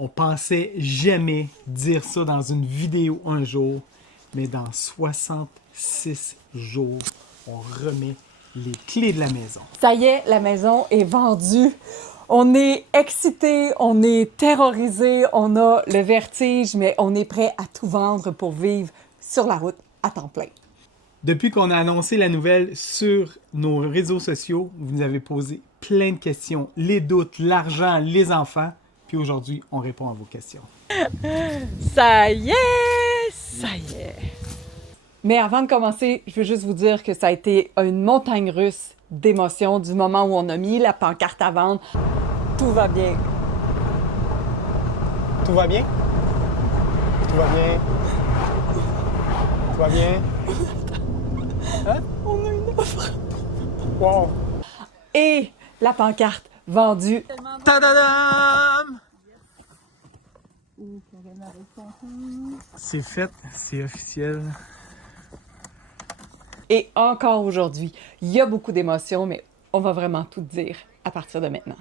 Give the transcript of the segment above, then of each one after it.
On pensait jamais dire ça dans une vidéo un jour, mais dans 66 jours, on remet les clés de la maison. Ça y est, la maison est vendue. On est excités, on est terrorisés, on a le vertige, mais on est prêt à tout vendre pour vivre sur la route à temps plein. Depuis qu'on a annoncé la nouvelle sur nos réseaux sociaux, vous nous avez posé plein de questions, les doutes, l'argent, les enfants. Puis aujourd'hui, on répond à vos questions. Ça y est! Ça y est! Mais avant de commencer, je veux juste vous dire que ça a été une montagne russe d'émotions du moment où on a mis la pancarte à vendre. Tout va bien. Tout va bien? Tout va bien? Tout va bien? Hein? On a une offre! Wow! Et la pancarte vendue. Tadadam! C'est fait, c'est officiel. Et encore aujourd'hui, il y a beaucoup d'émotions, mais on va vraiment tout dire à partir de maintenant.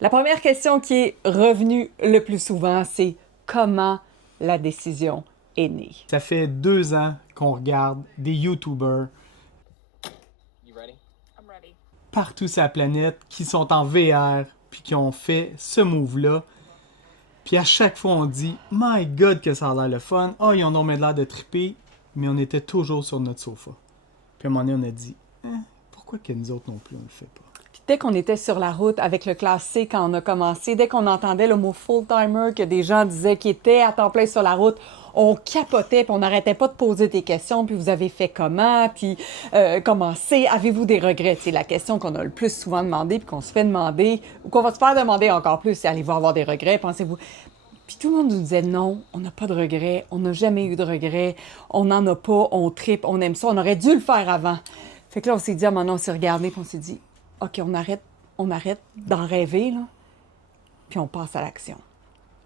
La première question qui est revenue le plus souvent, c'est comment la décision est née. Ça fait 2 ans qu'on regarde des YouTubers partout sur la planète qui sont en VR puis qui ont fait ce move-là. Puis à chaque fois, on dit « My God, que ça a l'air le fun! Ah, ils en ont mis l'air de triper! » Mais on était toujours sur notre sofa. Puis à un moment donné, on a dit « Pourquoi que nous autres non plus, on le fait pas? » Puis dès qu'on était sur la route avec le Classe C quand on a commencé, dès qu'on entendait le mot « full-timer » que des gens disaient qui étaient à temps plein sur la route, on capotait, puis on n'arrêtait pas de poser des questions, puis vous avez fait comment, puis comment c'est, avez-vous des regrets? C'est la question qu'on a le plus souvent demandé, puis qu'on se fait demander, ou qu'on va se faire demander encore plus, c'est allez-vous avoir des regrets, pensez-vous? Puis tout le monde nous disait non, on n'a pas de regrets, on n'a jamais eu de regrets, on n'en a pas, on tripe, on aime ça, on aurait dû le faire avant. Fait que là, on s'est dit, à un moment donné, on s'est regardé, puis on s'est dit, OK, on arrête d'en rêver, là, puis on passe à l'action.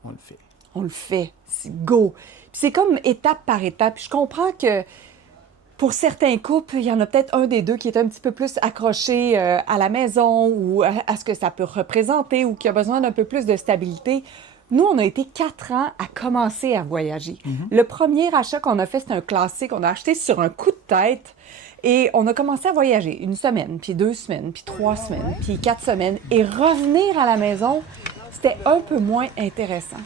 On le fait. On le fait, c'est go. Puis c'est comme étape par étape. Puis je comprends que pour certains couples, il y en a peut-être un des deux qui est un petit peu plus accroché à la maison ou à ce que ça peut représenter ou qui a besoin d'un peu plus de stabilité. Nous, on a été 4 ans à commencer à voyager. Le premier achat qu'on a fait, c'est un classique. On a acheté sur un coup de tête et on a commencé à voyager 1 semaine, puis 2 semaines, puis 3 semaines, puis 4 semaines. Et revenir à la maison, c'était un peu moins intéressant.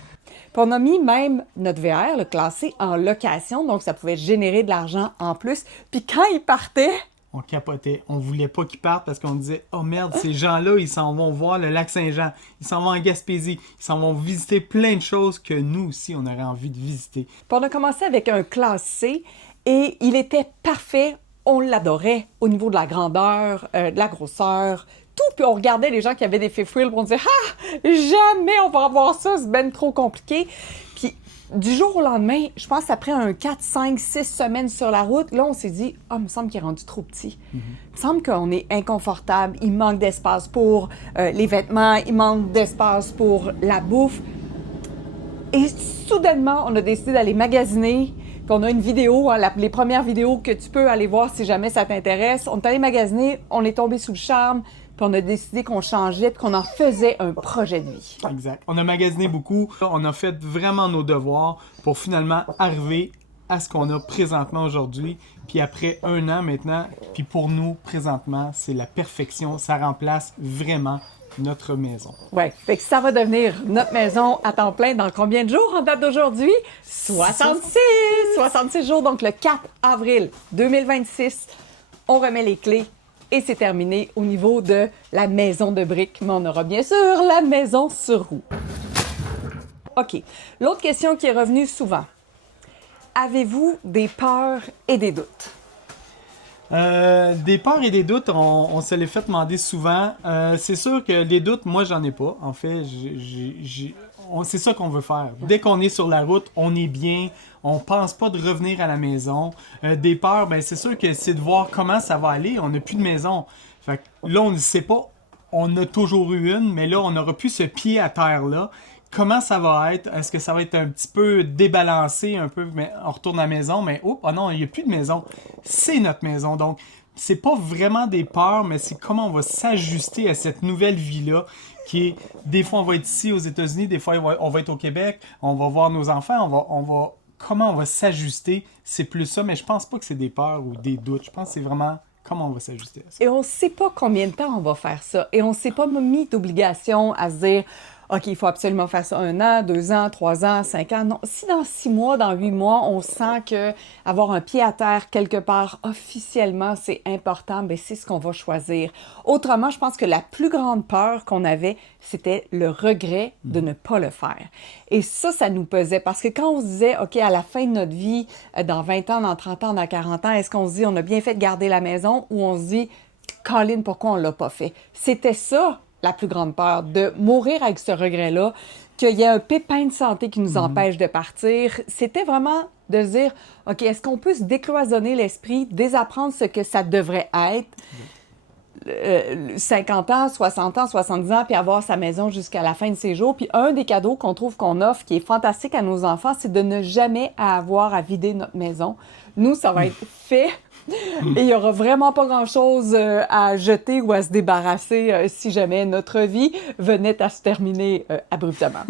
Puis on a mis même notre VR, le classé, en location, donc ça pouvait générer de l'argent en plus. Puis quand il partait, On capotait. On voulait pas qu'ils partent parce qu'on disait « Oh merde, ces gens-là, ils s'en vont voir le lac Saint-Jean. Ils s'en vont en Gaspésie. Ils s'en vont visiter plein de choses que nous aussi, on aurait envie de visiter. » puis on a commencé avec un classe C et il était parfait. On l'adorait au niveau de la grandeur, de la grosseur, tout. Puis on regardait les gens qui avaient des fifth wheels, puis on disait « Ah! Jamais on va avoir ça, c'est ben trop compliqué. » Puis du jour au lendemain, je pense après un 4, 5, 6 semaines sur la route, là, on s'est dit « Ah, il me semble qu'il est rendu trop petit. Il me semble qu'on est inconfortable, il manque d'espace pour les vêtements, il manque d'espace pour la bouffe. » Et soudainement, on a décidé d'aller magasiner. Puis on a une vidéo, hein, les premières vidéos que tu peux aller voir si jamais ça t'intéresse. On est allé magasiner, on est tombé sous le charme, puis on a décidé qu'on changeait, puis qu'on en faisait un projet de vie. Exact. On a magasiné beaucoup. On a fait vraiment nos devoirs pour finalement arriver à ce qu'on a présentement aujourd'hui. Puis après 1 an maintenant, puis pour nous, présentement, c'est la perfection. Ça remplace vraiment notre maison. Ouais, fait que ça va devenir notre maison à temps plein dans combien de jours en date d'aujourd'hui? 66! 66 jours, donc le 4 avril 2026, on remet les clés et c'est terminé au niveau de la maison de briques, mais on aura bien sûr la maison sur roue. OK, l'autre question qui est revenue souvent. Avez-vous des peurs et des doutes? Des peurs et des doutes, on se les fait demander souvent. C'est sûr que les doutes, moi, j'en ai pas. En fait, c'est ça qu'on veut faire. Dès qu'on est sur la route, on est bien. On pense pas de revenir à la maison. Des peurs, ben c'est sûr que c'est de voir comment ça va aller. On n'a plus de maison. Fait que là, on ne sait pas. On a toujours eu une, mais là, on n'aura plus ce pied à terre-là. Comment ça va être? Est-ce que ça va être un petit peu débalancé, un peu, mais on retourne à la maison, mais oh non, il n'y a plus de maison. C'est notre maison. Donc, c'est pas vraiment des peurs, mais c'est comment on va s'ajuster à cette nouvelle vie-là, qui est, des fois on va être ici aux États-Unis, des fois on va être au Québec, on va voir nos enfants, comment on va s'ajuster, c'est plus ça, mais je pense pas que c'est des peurs ou des doutes, je pense que c'est vraiment comment on va s'ajuster à ça. Et on ne sait pas combien de temps on va faire ça. Et on ne s'est pas mis d'obligation à se dire, OK, il faut absolument faire ça 1 an, 2 ans, 3 ans, 5 ans. Non, si dans 6 mois, dans 8 mois, on sent que avoir un pied à terre quelque part officiellement, c'est important, bien, c'est ce qu'on va choisir. Autrement, je pense que la plus grande peur qu'on avait, c'était le regret de ne pas le faire. Et ça nous pesait. Parce que quand on se disait, OK, à la fin de notre vie, dans 20 ans, dans 30 ans, dans 40 ans, est-ce qu'on se dit, on a bien fait de garder la maison, ou on se dit, Colin, pourquoi on ne l'a pas fait? C'était ça, la plus grande peur, de mourir avec ce regret-là, qu'il y ait un pépin de santé qui nous empêche de partir. C'était vraiment de se dire, OK, est-ce qu'on peut se décloisonner l'esprit, désapprendre ce que ça devrait être, 50 ans, 60 ans, 70 ans, puis avoir sa maison jusqu'à la fin de ses jours. Puis un des cadeaux qu'on trouve qu'on offre, qui est fantastique à nos enfants, c'est de ne jamais avoir à vider notre maison. Nous, ça va être fait. Et il n'y aura vraiment pas grand-chose à jeter ou à se débarrasser si jamais notre vie venait à se terminer abruptement.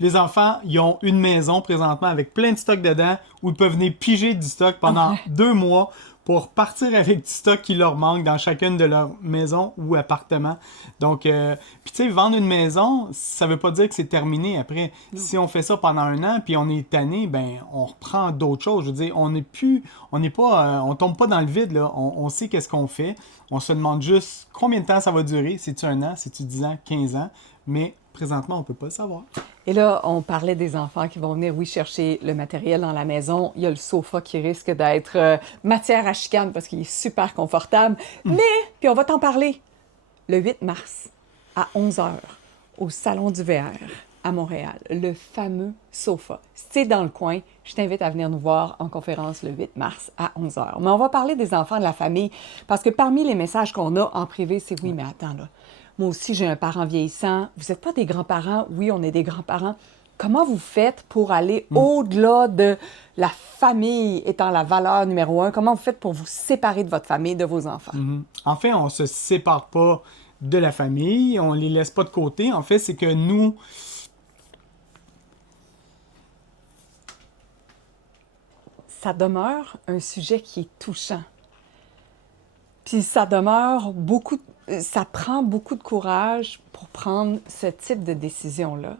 Les enfants, ils ont une maison présentement avec plein de stock dedans où ils peuvent venir piger du stock pendant 2 mois pour partir avec du stock qui leur manque dans chacune de leurs maisons ou appartements. Donc, puis tu sais, vendre une maison, ça veut pas dire que c'est terminé après. Non. Si on fait ça pendant 1 an puis on est tanné, ben on reprend d'autres choses. Je veux dire, on tombe pas dans le vide, là. On sait qu'est-ce qu'on fait. On se demande juste combien de temps ça va durer. C'est-tu 1 an, c'est-tu 10 ans, 15 ans? Mais présentement, on peut pas le savoir. Et là, on parlait des enfants qui vont venir, oui, chercher le matériel dans la maison. Il y a le sofa qui risque d'être matière à chicane parce qu'il est super confortable. Mais, puis on va t'en parler, le 8 mars à 11h au Salon du VR à Montréal, le fameux sofa. Si tu es dans le coin, je t'invite à venir nous voir en conférence le 8 mars à 11h. Mais on va parler des enfants de la famille parce que parmi les messages qu'on a en privé, c'est oui, mais attends là. Moi aussi, j'ai un parent vieillissant. Vous n'êtes pas des grands-parents. Oui, on est des grands-parents. Comment vous faites pour aller au-delà de la famille étant la valeur numéro 1? Comment vous faites pour vous séparer de votre famille, de vos enfants? En fait, on ne se sépare pas de la famille. On ne les laisse pas de côté. En fait, c'est que nous... Ça demeure un sujet qui est touchant. Puis ça demeure beaucoup... Ça prend beaucoup de courage pour prendre ce type de décision-là.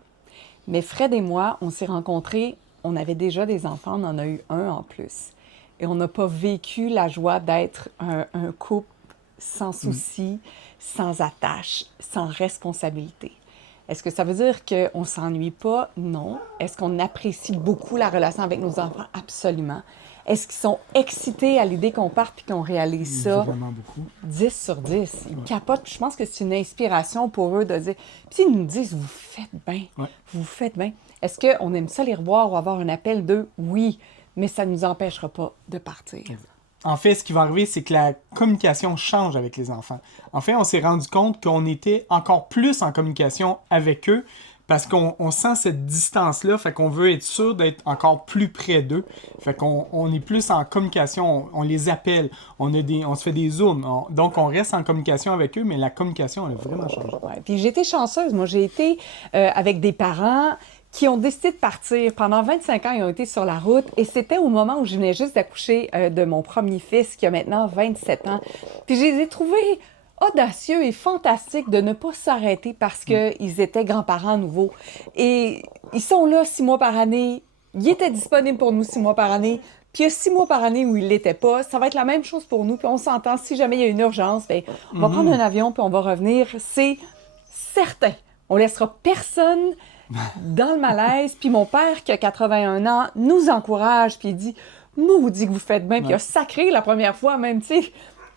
Mais Fred et moi, on s'est rencontrés, on avait déjà des enfants, on en a eu un en plus. Et on n'a pas vécu la joie d'être un couple sans souci, sans attache, sans responsabilité. Est-ce que ça veut dire qu'on ne s'ennuie pas? Non. Est-ce qu'on apprécie beaucoup la relation avec nos enfants? Absolument. Est-ce qu'ils sont excités à l'idée qu'on parte et qu'on réalise ça? Vraiment beaucoup. 10 sur 10. Ils capotent. Puis je pense que c'est une inspiration pour eux de dire... Puis ils nous disent, vous faites bien. Ouais. Vous faites bien. Est-ce qu'on aime ça les revoir ou avoir un appel d'eux? Oui, mais ça ne nous empêchera pas de partir. En fait, ce qui va arriver, c'est que la communication change avec les enfants. En fait, on s'est rendu compte qu'on était encore plus en communication avec eux parce qu'on sent cette distance-là, fait qu'on veut être sûr d'être encore plus près d'eux. Fait qu'on est plus en communication, on les appelle, on se fait des zooms. Donc, on reste en communication avec eux, mais la communication, elle a vraiment changé. Ouais. Puis j'ai été chanceuse. Moi, j'ai été avec des parents qui ont décidé de partir. Pendant 25 ans, ils ont été sur la route et c'était au moment où je venais juste d'accoucher de mon premier fils qui a maintenant 27 ans. Puis je les ai trouvés audacieux et fantastiques de ne pas s'arrêter parce qu'ils étaient grands-parents nouveaux. Et ils sont là 6 mois par année. Ils étaient disponibles pour nous 6 mois par année. Puis il y a 6 mois par année où ils ne l'étaient pas. Ça va être la même chose pour nous. Puis on s'entend, si jamais il y a une urgence, bien, on va prendre un avion puis on va revenir. C'est certain. On laissera personne dans le malaise. Puis mon père, qui a 81 ans, nous encourage. Puis il dit, maudit que vous faites bien. Puis il a sacré la première fois même, tu sais.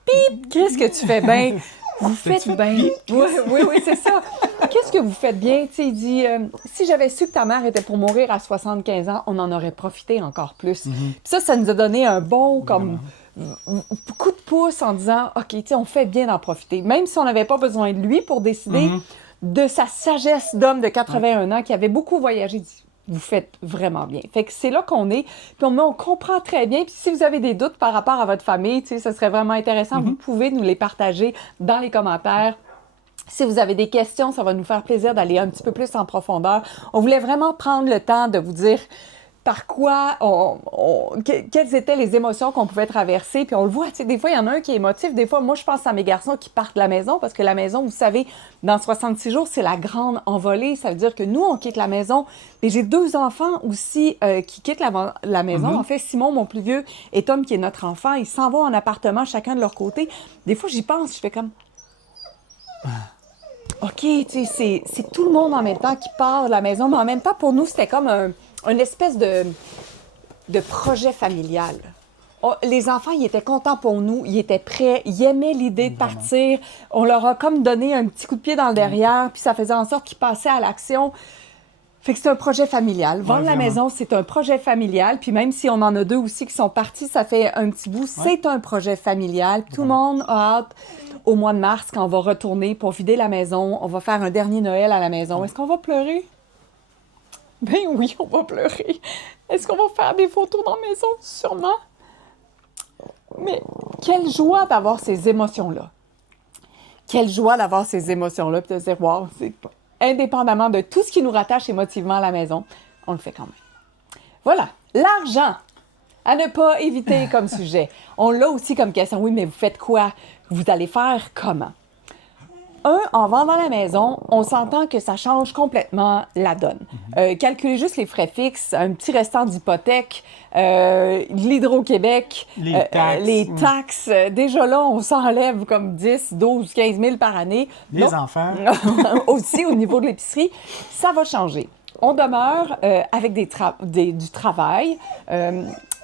Pip, qu'est-ce que tu fais bien? Vous faites bien. Oui, c'est ça. Qu'est-ce que vous faites bien? Tu sais, il dit, si j'avais su que ta mère était pour mourir à 75 ans, on en aurait profité encore plus. Puis ça nous a donné un bon coup de pouce en disant, OK, tu sais, on fait bien d'en profiter. Même si on n'avait pas besoin de lui pour décider de sa sagesse d'homme de 81 ans qui avait beaucoup voyagé. Il dit, vous faites vraiment bien. Fait que c'est là qu'on est, puis on comprend très bien. Puis si vous avez des doutes par rapport à votre famille, tu sais, ce serait vraiment intéressant. Vous pouvez nous les partager dans les commentaires. Si vous avez des questions, ça va nous faire plaisir d'aller un petit peu plus en profondeur. On voulait vraiment prendre le temps de vous dire par quoi, quelles étaient les émotions qu'on pouvait traverser. Puis on le voit, tu sais, des fois, il y en a un qui est émotif. Des fois, moi, je pense à mes garçons qui partent de la maison parce que la maison, vous savez, dans 66 jours, c'est la grande envolée. Ça veut dire que nous, on quitte la maison. Mais j'ai 2 enfants aussi qui quittent la maison. En fait, Simon, mon plus vieux, et Tom, qui est notre enfant, ils s'en vont en appartement, chacun de leur côté. Des fois, j'y pense, je fais comme... OK, tu sais, c'est tout le monde en même temps qui part de la maison, mais en même temps, pour nous, c'était comme une espèce de projet familial. Les enfants, ils étaient contents pour nous, ils étaient prêts, ils aimaient l'idée de partir. On leur a comme donné un petit coup de pied dans le derrière, puis ça faisait en sorte qu'ils passaient à l'action. Fait que c'est un projet familial. Vendre la maison, c'est un projet familial. Puis même si on en a 2 aussi qui sont partis, ça fait un petit bout, c'est un projet familial. Tout le monde a hâte au mois de mars quand on va retourner pour vider la maison. On va faire un dernier Noël à la maison. Est-ce qu'on va pleurer? Ben oui, on va pleurer. Est-ce qu'on va faire des photos dans la maison? Sûrement. Mais quelle joie d'avoir ces émotions-là. Quelle joie d'avoir ces émotions-là. Puis de se dire, wow, c'est indépendamment de tout ce qui nous rattache émotivement à la maison, on le fait quand même. Voilà, l'argent à ne pas éviter comme sujet. On l'a aussi comme question. Oui, mais vous faites quoi? Vous allez faire comment? En vendant la maison, on s'entend que ça change complètement la donne. Calculez juste les frais fixes, un petit restant d'hypothèque, l'Hydro-Québec, les taxes. Déjà là, on s'enlève comme 10, 12, 15 000 par année. Les enfants. Aussi, au niveau de l'épicerie, ça va changer. On demeure avec du travail.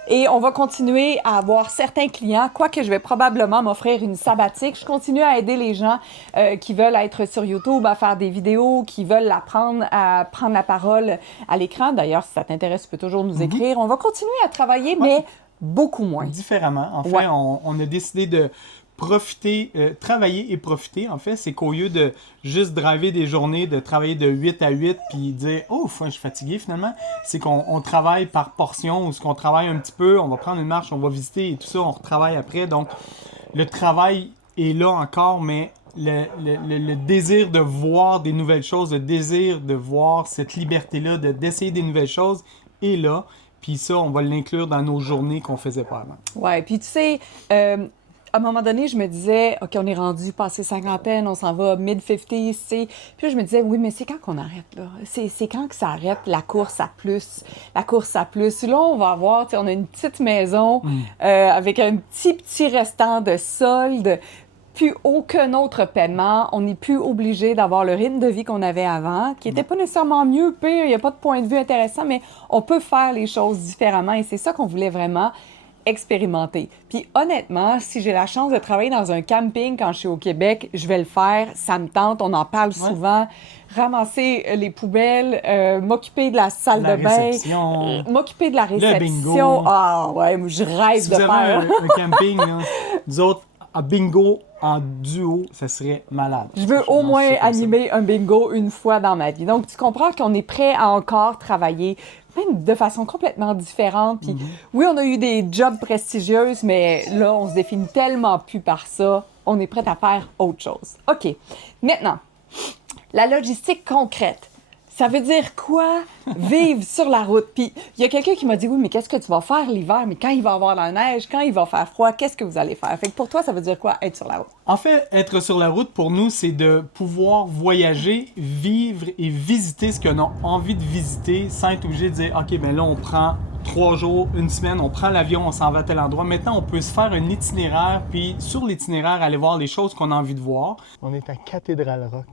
Et on va continuer à avoir certains clients, quoique je vais probablement m'offrir une sabbatique. Je continue à aider les gens qui veulent être sur YouTube, à faire des vidéos, qui veulent apprendre à prendre la parole à l'écran. D'ailleurs, si ça t'intéresse, tu peux toujours nous écrire. On va continuer à travailler, mais beaucoup moins. Différemment. En fait, on a décidé de profiter, travailler et profiter, en fait. C'est qu'au lieu de juste driver des journées, de travailler de 8 à 8 puis dire « Oh, je suis fatigué finalement », c'est qu'on travaille par portion ou ce qu'on travaille un petit peu, on va prendre une marche, on va visiter et tout ça, on retravaille après. Donc, le travail est là encore, mais le désir de voir des nouvelles choses, le désir de voir cette liberté-là, d'essayer des nouvelles choses est là. Puis ça, on va l'inclure dans nos journées qu'on faisait pas avant. Ouais, puis tu sais... à un moment donné, je me disais, OK, on est rendu passé cinquantaine, on s'en va mid-50s, tu sais. Puis là, je me disais, oui, mais c'est quand qu'on arrête, là? C'est quand que ça arrête la course à plus? La course à plus. Là, on va avoir, tu sais, on a une petite maison avec un petit restant de solde, plus aucun autre paiement. On n'est plus obligé d'avoir le rythme de vie qu'on avait avant, qui n'était pas nécessairement mieux, pire, il n'y a pas de point de vue intéressant, mais on peut faire les choses différemment et c'est ça qu'on voulait vraiment expérimenter. Puis honnêtement, si j'ai la chance de travailler dans un camping quand je suis au Québec, je vais le faire. Ça me tente, on en parle souvent. Ramasser les poubelles, m'occuper de la salle de bain, m'occuper de la réception. Le bingo. Ah ouais, je rêve de faire. Un camping, là, nous autres, un bingo en duo, ça serait malade. Je veux au moins animer un bingo une fois dans ma vie. Donc, tu comprends qu'on est prêt à encore travailler même de façon complètement différente. Puis, oui, on a eu des jobs prestigieuses, mais là, on se définit tellement plus par ça. On est prêt à faire autre chose. OK. Maintenant, la logistique concrète. Ça veut dire quoi, vivre sur la route? Puis, il y a quelqu'un qui m'a dit, oui, mais qu'est-ce que tu vas faire l'hiver? Mais quand il va avoir la neige, quand il va faire froid, qu'est-ce que vous allez faire? Fait que pour toi, ça veut dire quoi, être sur la route? En fait, être sur la route, pour nous, c'est de pouvoir voyager, vivre et visiter ce qu'on a envie de visiter sans être obligé de dire, OK, ben là, on prend 3 jours, une semaine, on prend l'avion, on s'en va à tel endroit. Maintenant, on peut se faire un itinéraire, puis sur l'itinéraire, aller voir les choses qu'on a envie de voir. On est à Cathédrale Rock.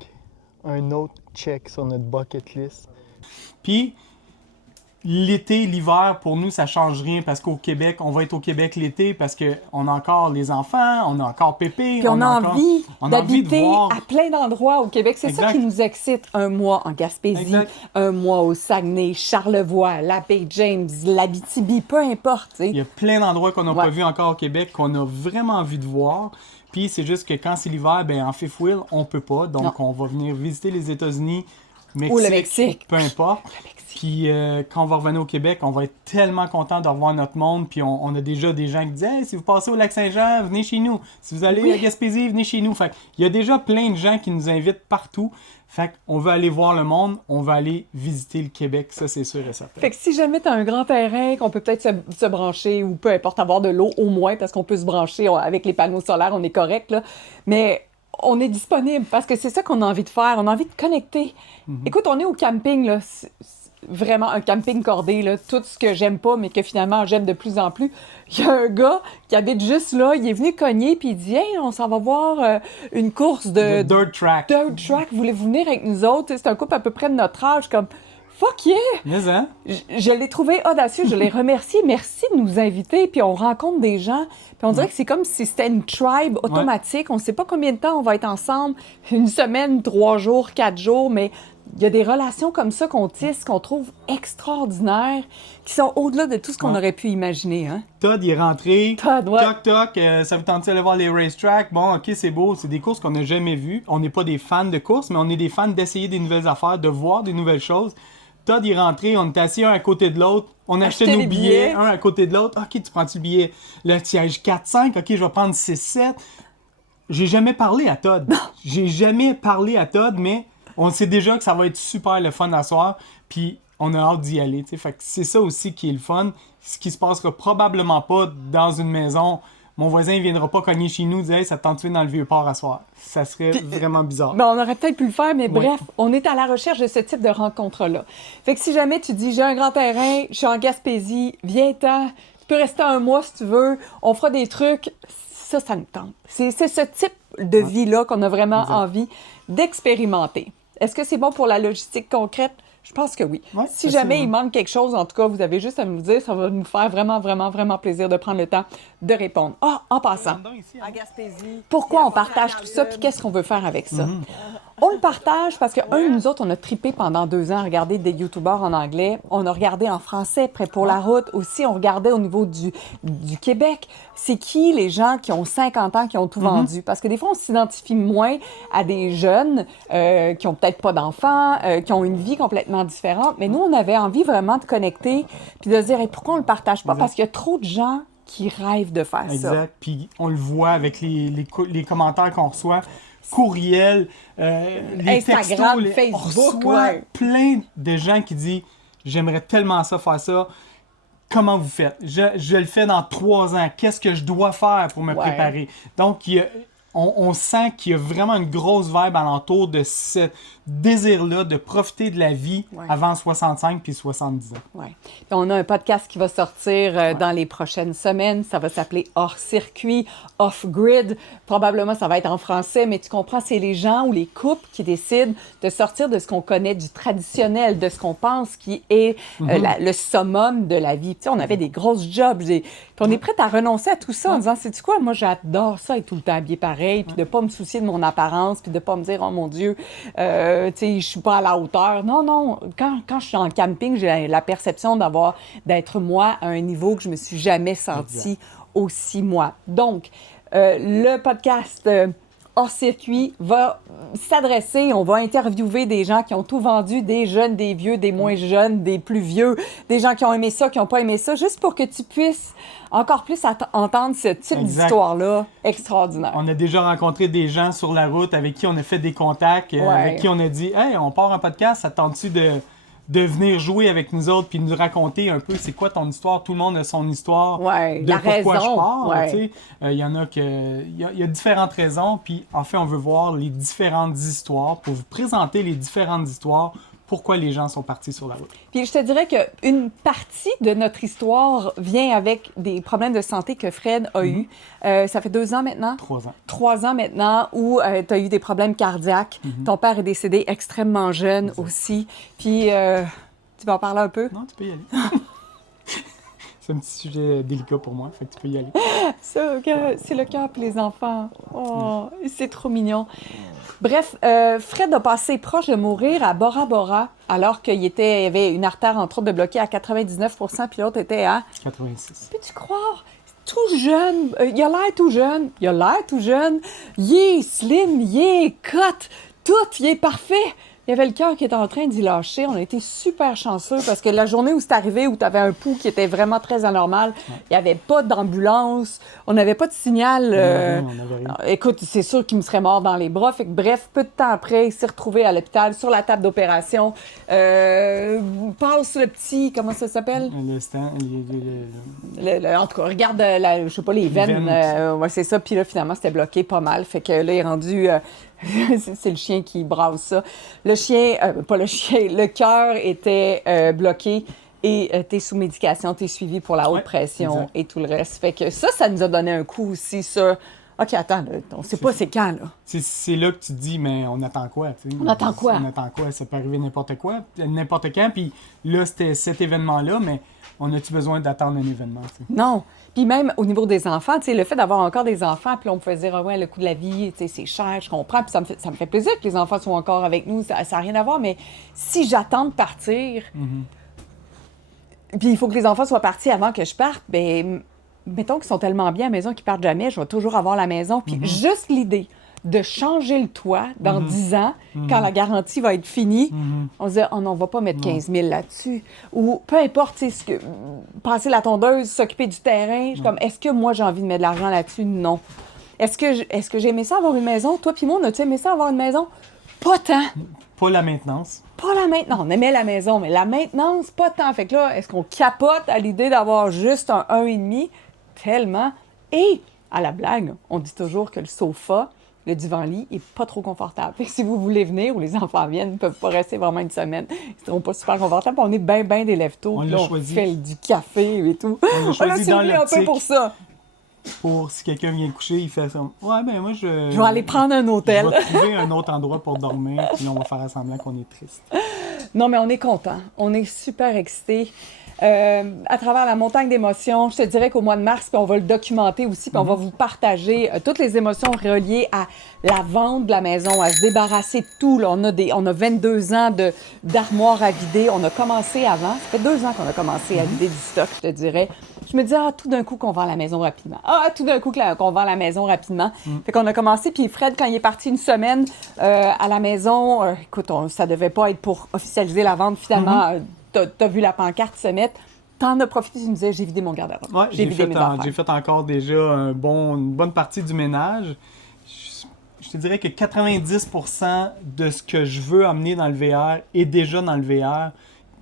Un autre check sur notre bucket list. Puis, l'été, l'hiver, pour nous, ça change rien parce qu'au Québec, on va être au Québec l'été parce qu'on a encore les enfants, on a encore Pépé. Puis on a envie d'habiter voir... à plein d'endroits au Québec. C'est ça qui nous excite. Un mois en Gaspésie, un mois au Saguenay, Charlevoix, la Baie-James, l'Abitibi, peu importe. T'sais. Il y a plein d'endroits qu'on n'a pas vus encore au Québec qu'on a vraiment envie de voir. Puis c'est juste que quand c'est l'hiver, ben en fifth wheel, on peut pas. Donc on va venir visiter les États-Unis, Mexique, ou le Mexique. Peu importe. Puis quand on va revenir au Québec, on va être tellement content de revoir notre monde. Puis on a déjà des gens qui disent hey, si vous passez au Lac-Saint-Jean, venez chez nous. Si vous allez à Gaspésie, venez chez nous. Fait il y a déjà plein de gens qui nous invitent partout. Fait qu'on veut aller voir le monde, on va aller visiter le Québec, ça c'est sûr et certain. Fait que si jamais tu as un grand terrain, qu'on peut peut-être se brancher ou peu importe, avoir de l'eau au moins, parce qu'on peut se brancher avec les panneaux solaires, on est correct, là. Mais on est disponible parce que c'est ça qu'on a envie de faire. On a envie de connecter. Écoute, on est au camping, là. C'est vraiment un camping cordé, là. Tout ce que j'aime pas, mais que finalement j'aime de plus en plus. Il y a un gars qui habite juste là, il est venu cogner, puis il dit « Hey, on s'en va voir une course de... Dirt track. Dirt track, voulez-vous venir avec nous autres? » C'est un couple à peu près de notre âge, comme... Fuck yeah! Mais hein? Je l'ai trouvé audacieux, je l'ai remercié. Merci de nous inviter, puis on rencontre des gens. Puis on dirait que c'est comme si c'était une tribe automatique. On ne sait pas combien de temps on va être ensemble, une semaine, 3 jours, 4 jours, mais il y a des relations comme ça qu'on tisse, qu'on trouve extraordinaires, qui sont au-delà de tout ce qu'on aurait pu imaginer. Hein? Todd, il est rentré. Todd, ouais. Toc, toc, ça vous tente d'aller voir les racetracks? Bon, OK, c'est beau. C'est des courses qu'on n'a jamais vues. On n'est pas des fans de courses, mais on est des fans d'essayer des nouvelles affaires, de voir des nouvelles choses. Todd est rentré, on était assis un à côté de l'autre, on achetait nos billets, un à côté de l'autre. OK, tu prends-tu le billet? Le siège 4-5, OK, je vais prendre 6-7. J'ai jamais parlé à Todd. J'ai jamais parlé à Todd, mais on sait déjà que ça va être super le fun à soir, puis on a hâte d'y aller. Fait que c'est ça aussi qui est le fun. Ce qui se passera probablement pas dans une maison. Mon voisin ne viendra pas cogner chez nous et dire hey, ça te tente dans le Vieux-Port à soir. Ça serait vraiment bizarre. Ben, on aurait peut-être pu le faire, mais bref, on est à la recherche de ce type de rencontre-là. Fait que si jamais tu dis j'ai un grand terrain, je suis en Gaspésie, viens-t'en, tu peux rester 1 mois si tu veux, on fera des trucs, ça nous tente. C'est ce type de vie-là qu'on a vraiment envie d'expérimenter. Est-ce que c'est bon pour la logistique concrète? Je pense que oui. Ouais, si jamais il manque quelque chose, en tout cas, vous avez juste à nous le dire. Ça va nous faire vraiment, vraiment, vraiment plaisir de prendre le temps de répondre. Ah, en passant, pourquoi on partage tout ça puis qu'est-ce qu'on veut faire avec ça? On le partage parce que, de nous autres, on a trippé pendant 2 ans à regarder des YouTubers en anglais. On a regardé en français, Prêt pour la route. Aussi, on regardait au niveau du Québec. C'est qui les gens qui ont 50 ans, qui ont tout vendu? Parce que des fois, on s'identifie moins à des jeunes qui ont peut-être pas d'enfants, qui ont une vie complètement différente. Mais nous, on avait envie vraiment de connecter puis de se dire hey, pourquoi on le partage pas? Parce qu'il y a trop de gens qui rêvent de faire ça. Exact. Puis on le voit avec les commentaires qu'on reçoit. Courriels, les Instagram, textos, Facebook, on reçoit plein de gens qui disent « J'aimerais tellement ça, faire ça. Comment vous faites? Je le fais dans 3 ans. Qu'est-ce que je dois faire pour me préparer? » Donc, on sent qu'il y a vraiment une grosse vibe alentour de ce désir-là de profiter de la vie avant 65 puis 70 ans. Oui. Puis on a un podcast qui va sortir dans les prochaines semaines. Ça va s'appeler Hors circuit, Off Grid. Probablement, ça va être en français, mais tu comprends, c'est les gens ou les couples qui décident de sortir de ce qu'on connaît, du traditionnel, de ce qu'on pense qui est le summum de la vie. Tu sais, on avait des grosses jobs. Puis on est prêt à renoncer à tout ça en disant, sais-tu quoi, moi j'adore ça, être tout le temps habillé pareil, puis de pas me soucier de mon apparence, puis de pas me dire, oh mon Dieu, tu sais, je suis pas à la hauteur. Non. Quand je suis en camping, j'ai la perception d'être moi à un niveau que je me suis jamais sentie aussi moi. Donc, le podcast Hors circuit va s'adresser, on va interviewer des gens qui ont tout vendu, des jeunes, des vieux, des moins jeunes, des plus vieux, des gens qui ont aimé ça, qui n'ont pas aimé ça, juste pour que tu puisses encore plus entendre ce type d'histoire-là extraordinaire. On a déjà rencontré des gens sur la route avec qui on a fait des contacts, avec qui on a dit « Hey, on part un podcast, ça tente-tu de venir jouer avec nous autres puis nous raconter un peu c'est quoi ton histoire, tout le monde a son histoire de la pourquoi raison. je pars. Il y en a il y a différentes raisons puis en fait on veut voir les différentes histoires pour vous présenter les différentes histoires pourquoi les gens sont partis sur la route. Puis je te dirais qu'une partie de notre histoire vient avec des problèmes de santé que Fred a eu. Ça fait 2 ans maintenant? 3 ans. 3 ans maintenant où tu as eu des problèmes cardiaques. Ton père est décédé extrêmement jeune aussi. Puis tu vas en parler un peu? Non, tu peux y aller. C'est un petit sujet délicat pour moi, fait que tu peux y aller. Ça, c'est le cœur pour les enfants. Oh, c'est trop mignon. Bref, Fred a passé proche de mourir à Bora Bora, alors qu'il y avait une artère, entre autres, de bloquée à 99%, puis l'autre était à... 86. Peux-tu croire? Tout jeune. Il a l'air tout jeune. Il est slim, il est cut. Tout, il est parfait. Il y avait le cœur qui était en train d'y lâcher. On a été super chanceux parce que la journée où c'est arrivé, où tu avais un pouls qui était vraiment très anormal, il n'y avait pas d'ambulance, on n'avait pas de signal. On avait rien. Écoute, c'est sûr qu'il me serait mort dans les bras. Fait que, bref, peu de temps après, il s'est retrouvé à l'hôpital sur la table d'opération. Passe le petit, comment ça s'appelle? Le stand, En tout cas, regarde, je sais pas, les veines. veines. Ouais, c'est ça. Puis là, finalement, c'était bloqué pas mal. Fait que là, il est rendu... c'est le chien qui brasse ça. Le chien, pas le chien, le cœur était bloqué et t'es sous médication, t'es suivi pour la haute Ouais, pression exact. et tout le reste. Fait que ça nous a donné un coup aussi sur... OK, attends, là, on sait pas c'est quand, là. C'est là que tu te dis, mais on attend quoi? Tu sais? On attend quoi? On attend quoi? Ça peut arriver n'importe quoi, n'importe quand. Puis là, c'était cet événement-là, mais on a-tu besoin d'attendre un événement? Tu sais? Non. Puis même au niveau des enfants, tu sais, le fait d'avoir encore des enfants, puis là, on me faisait dire, ah ouais, le coût de la vie, tu sais, c'est cher, je comprends. Puis ça me fait plaisir que les enfants soient encore avec nous, ça n'a rien à voir. Mais si j'attends de partir, puis il faut que les enfants soient partis avant que je parte, ben mettons qu'ils sont tellement bien à la maison qu'ils partent jamais, je vais toujours avoir la maison. Puis juste l'idée de changer le toit dans 10 ans, quand la garantie va être finie, on se dit, oh non, on va pas mettre 15 000 là-dessus. Ou peu importe, tu sais, passer la tondeuse, s'occuper du terrain. Je suis comme, est-ce que moi, j'ai envie de mettre de l'argent là-dessus? Non. Est-ce que j'ai aimé ça avoir une maison? Toi puis moi, on a-tu aimé ça avoir une maison? Pas tant. Pas la maintenance. Pas la maintenance. On aimait la maison, mais la maintenance, pas tant. Fait que là, est-ce qu'on capote à l'idée d'avoir juste un 1,5? Tellement. Et, à la blague, on dit toujours que le sofa, le divan-lit, est pas trop confortable. Fait que si vous voulez venir ou les enfants viennent, ils peuvent pas rester vraiment une semaine. Ils seront pas super confortables. Puis on est bien des lève-tôt. On Puis l'a là, choisi. fait du café et tout. On l'a choisi dans ciblé un peu l'optique. pour ça. Pour si quelqu'un vient coucher, il fait ça. Ouais, ben moi, Je vais aller prendre un hôtel. Je vais trouver un autre endroit pour dormir, puis là, on va faire semblant qu'on est triste. Non, mais on est content. On est super excités. À travers la montagne d'émotions, je te dirais qu'au mois de mars, puis on va le documenter aussi, puis on va vous partager toutes les émotions reliées à la vente de la maison, à se débarrasser de tout. Là. On a 22 ans d'armoires à vider. On a commencé avant. Ça fait 2 ans qu'on a commencé à vider du stock, je te dirais. Je me disais, tout d'un coup qu'on vend la maison rapidement. Tout d'un coup qu'on vend la maison rapidement. Fait qu'on a commencé, puis Fred, quand il est parti une semaine à la maison, écoute, ça devait pas être pour officialiser la vente, finalement. T'as vu la pancarte se mettre, t'en as profité, tu me disais, j'ai vidé mon garde-robe. Ouais, j'ai vidé mes affaires. j'ai fait encore déjà une bonne partie du ménage. Je te dirais que 90% de ce que je veux amener dans le VR est déjà dans le VR.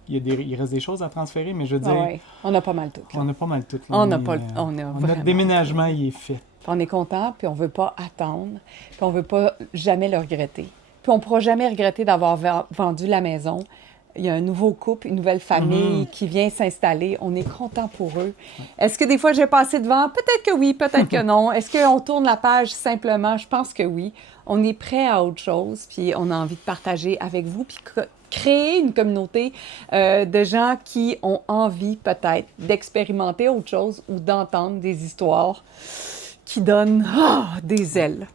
Il reste des choses à transférer, mais je veux dire, Ouais, on a pas mal tout. Là. on a pas mal tout. Là. On a pas le- on a vraiment Notre déménagement, il est fait. Puis on est content, puis on veut pas attendre, puis on veut pas jamais le regretter. Puis on pourra jamais regretter d'avoir vendu la maison. Il y a un nouveau couple, une nouvelle famille qui vient s'installer. On est content pour eux. Est-ce que des fois, j'ai passé devant? Peut-être que oui, peut-être que non. Est-ce qu'on tourne la page simplement? Je pense que oui. On est prêt à autre chose, puis on a envie de partager avec vous, puis créer une communauté de gens qui ont envie peut-être d'expérimenter autre chose ou d'entendre des histoires qui donnent des ailes.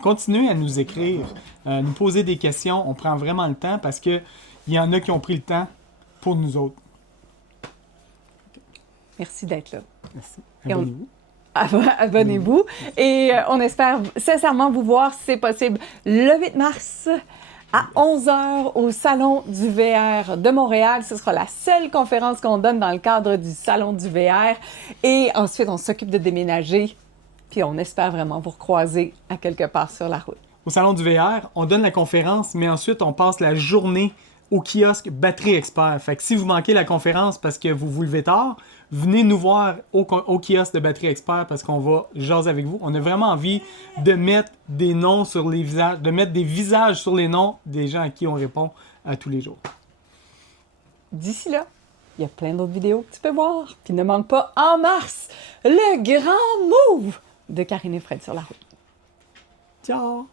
Continuez à nous écrire, nous poser des questions. On prend vraiment le temps parce que il y en a qui ont pris le temps pour nous autres. Merci d'être là. Merci. Et on- Abonnez-vous. Abonnez-vous. Et on espère sincèrement vous voir, si c'est possible, le 8 mars à 11h au Salon du VR de Montréal. Ce sera la seule conférence qu'on donne dans le cadre du Salon du VR. Et ensuite, on s'occupe de déménager. Puis on espère vraiment vous recroiser à quelque part sur la route. Au Salon du VR, on donne la conférence, mais ensuite, on passe la journée au kiosque Batterie Expert. Fait que si vous manquez la conférence parce que vous vous levez tard, venez nous voir au kiosque de Batterie Expert parce qu'on va jaser avec vous. On a vraiment envie de mettre des noms sur les visages, de mettre des visages sur les noms des gens à qui on répond à tous les jours. D'ici là, il y a plein d'autres vidéos que tu peux voir. Puis ne manque pas en mars le grand move de Karine et Fred sur la route. Ciao!